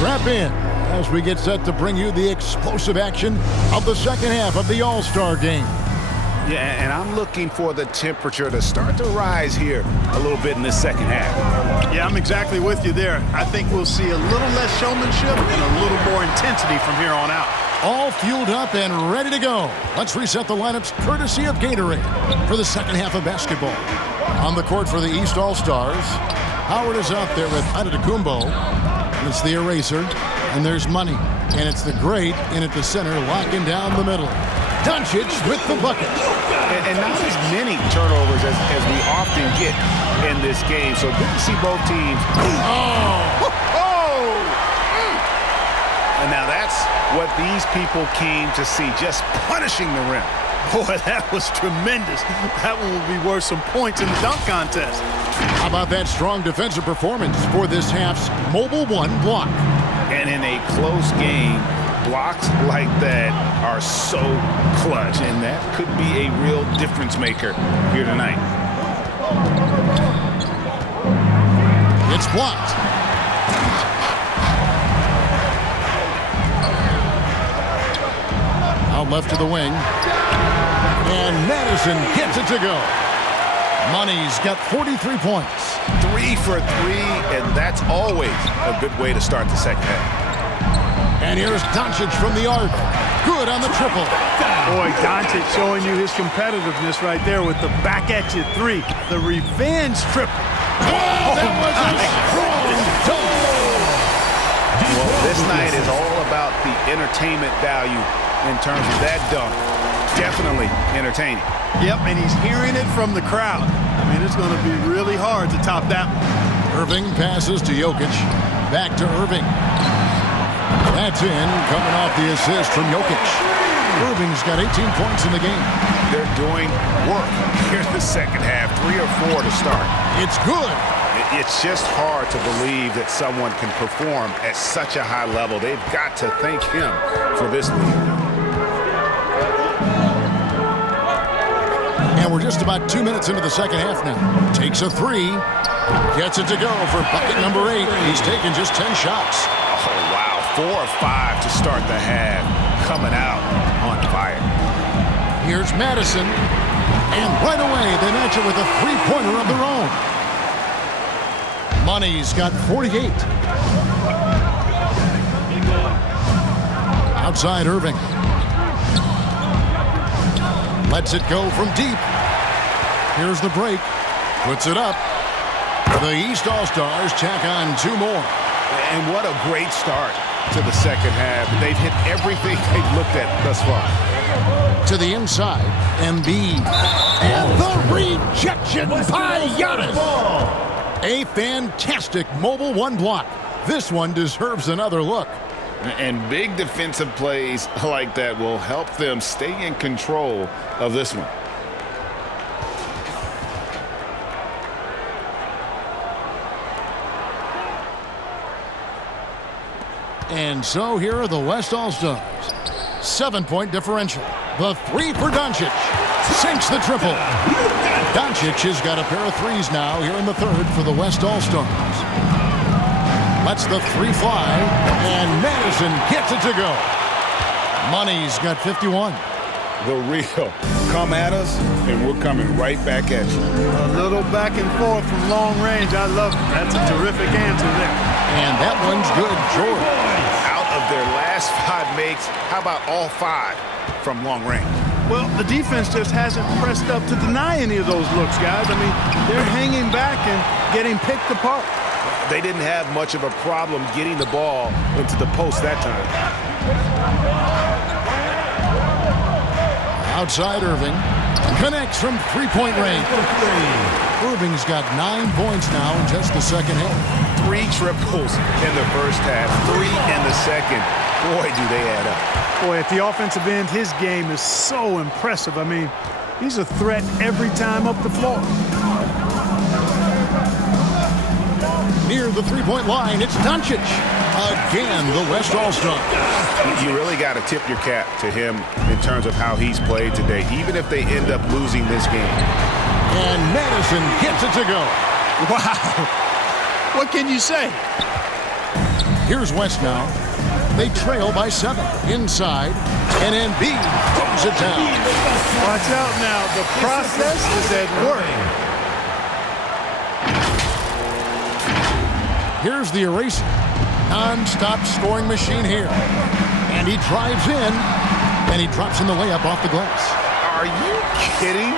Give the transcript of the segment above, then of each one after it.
Strap in as we get set to bring you the explosive action of the second half of the All-Star game. Yeah, and I'm looking for the temperature to start to rise here a little bit in this second half. Yeah, I'm exactly with you there. I think we'll see a little less showmanship and a little more intensity from here on out. All fueled up and ready to go. Let's reset the lineups courtesy of Gatorade for the second half of basketball. On the court for the East All-Stars, Howard is out there with Antetokounmpo. It's the eraser, and there's Money. And it's the great in at the center, locking down the middle. Doncic with the bucket. And not as many turnovers as we often get in this game. So good to see both teams. Oh! And now that's what these people came to see, just punishing the rim. Boy, that was tremendous. That one will be worth some points in the dunk contest. How about that strong defensive performance for this half's Mobile One block? And in a close game, blocks like that are so clutch, and that could be a real difference maker here tonight. It's blocked. Out left to the wing. And Madison gets it to go. Money's got 43 points. 3 for 3, and that's always a good way to start the second half. And here's Doncic from the arc. Good on the triple. Boy, Doncic showing you his competitiveness right there with the back-at-you three. The revenge triple. Oh, that was a strong dunk. Well, this night is all about the entertainment value in terms of that dunk. Definitely entertaining. Yep, and he's hearing it from the crowd. I mean, it's going to be really hard to top that one. Irving passes to Jokic. Back to Irving. That's in, coming off the assist from Jokic. Irving's got 18 points in the game. They're doing work here in the second half. 3 or 4 to start. It's good. It's just hard to believe that someone can perform at such a high level. They've got to thank him for this lead. And we're just about 2 minutes into the second half now. Takes a 3. Gets it to go for bucket number 8. He's taken just 10 shots. Oh, wow. 4 or 5 to start the half. Coming out on fire. Here's Madison. And right away, they match it with a three-pointer of their own. Money's got 48. Outside Irving. Lets it go from deep. Here's the break. Puts it up. The East All-Stars tack on 2 more. And what a great start to the second half. They've hit everything they've looked at thus far. To the inside, Embiid. And the rejection by Giannis. A fantastic Mobile One block. This one deserves another look. And big defensive plays like that will help them stay in control of this one. And so here are the West All-Stars. 7-point differential. The 3 for Doncic. Sinks the triple. Doncic has got a pair of threes now here in the third for the West All-Stars. Lets the 3 fly, and Madison gets it to go. Money's got 51. The real. Come at us, and we're coming right back at you. A little back and forth from long range. I love it. That's a terrific answer there. And that one's good, George. Out of their last 5 makes, how about all 5 from long range? Well, the defense just hasn't pressed up to deny any of those looks, guys. I mean, they're hanging back and getting picked apart. They didn't have much of a problem getting the ball into the post that time. Outside Irving. Connects from three-point range. Irving's got 9 points now in just the second half. 3 triples in the first half, 3 in the second. Boy, do they add up. Boy, at the offensive end, his game is so impressive. I mean, he's a threat every time up the floor. Near the three-point line, it's Doncic. Again, the West All-Star. You really got to tip your cap to him in terms of how he's played today, even if they end up losing this game. And Madison gets it to go. Wow. What can you say? Here's West now. They trail by 7. Inside, and Embiid throws it down. Watch out now. The process is at work. Here's the eraser. Non-stop scoring machine here. And he drives in, and he drops in the layup off the glass. Are you kidding?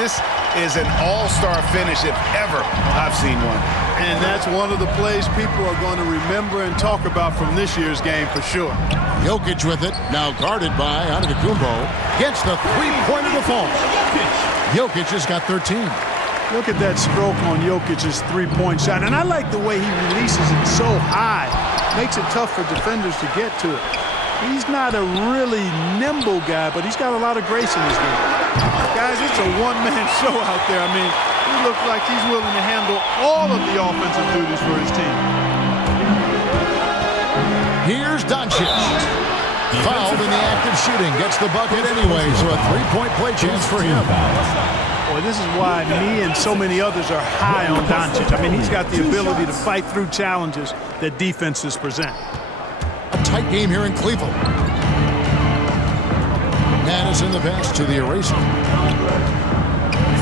This is an all-star finish if ever I've seen one. And that's one of the plays people are going to remember and talk about from this year's game for sure. Jokic with it, now guarded by Antetokounmpo. Gets the three-pointer to fall. Jokic has got 13. Look at that stroke on Jokic's three-point shot. And I like the way he releases it so high. Makes it tough for defenders to get to it. He's not a really nimble guy, but he's got a lot of grace in his game. Guys, it's a one-man show out there. I mean, he looks like he's willing to handle all of the offensive duties for his team. Here's Doncic. Fouled in the act of shooting. Gets the bucket anyway, so a three-point play chance for him. Boy, this is why me and so many others are high on Doncic. I mean, he's got the ability to fight through challenges that defenses present. A tight game here in Cleveland. Madison the pass to the eraser.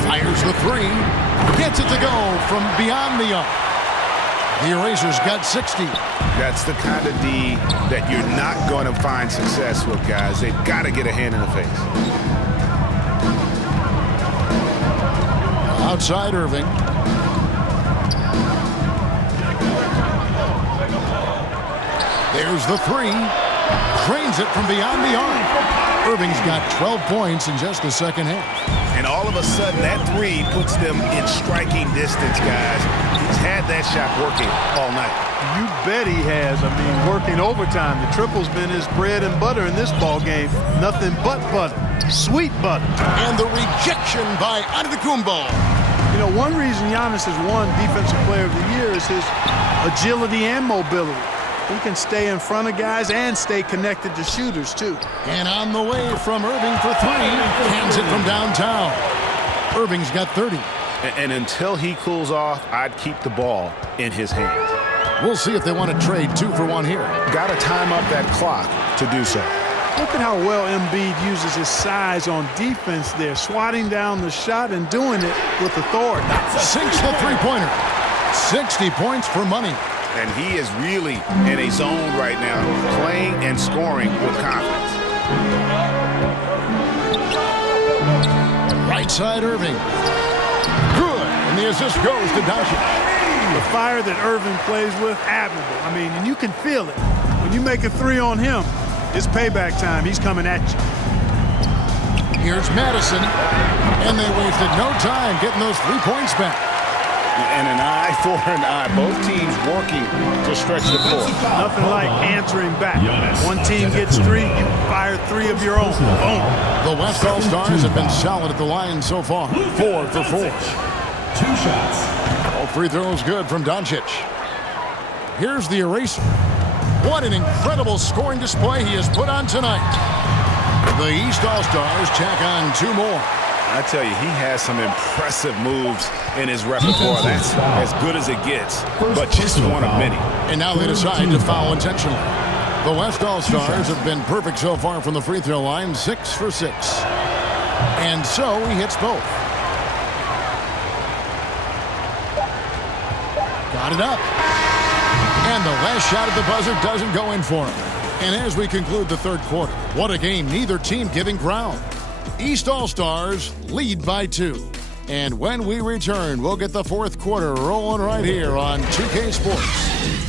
Fires the three. Gets it to go from beyond the arc. The eraser's got 60. That's the kind of D that you're not going to find success with, guys. They've got to get a hand in the face. Outside Irving. There's the three. Drains it from beyond the arc. Irving's got 12 points in just the second half. And all of a sudden, that three puts them in striking distance, guys. He's had that shot working all night. You bet he has. I mean, working overtime. The triple's been his bread and butter in this ball game. Nothing but butter. Sweet butter. And the rejection by Antetokounmpo. You know, one reason Giannis has won Defensive Player of the Year is his agility and mobility. He can stay in front of guys and stay connected to shooters, too. And on the way from Irving for three. Hands it from downtown. Irving's got 30. And until he cools off, I'd keep the ball in his hands. We'll see if they want to trade 2 for 1 here. Got to time up that clock to do so. Look at how well Embiid uses his size on defense there, swatting down the shot and doing it with authority. Sinks the three-pointer. 60 points for money. And he is really in a zone right now, playing and scoring with confidence. Right side Irving. Good. And the assist goes to Doncic. The fire that Irving plays with, admirable. I mean, and you can feel it. When you make a three on him, it's payback time. He's coming at you. Here's Madison. And they wasted no time getting those 3 points back. And an eye for an eye. Both teams working to stretch the floor. Nothing like answering back. One team gets 3, you fire 3 of your own. Boom. The West All-Stars have been solid at the line so far. 4 for 4. 2 shots. All free throws good from Doncic. Here's the eraser. What an incredible scoring display he has put on tonight. The East All-Stars tack on 2 more. I tell you, he has some impressive moves in his repertoire. That's as good as it gets, but just one of many. And now they decide to foul intentionally. The West All-Stars have been perfect so far from the free throw line, 6 for 6. And so he hits both. Got it up. And the last shot at the buzzer doesn't go in for him. And as we conclude the third quarter, what a game, neither team giving ground. East All-Stars lead by 2. And when we return, we'll get the fourth quarter rolling right here on 2K Sports.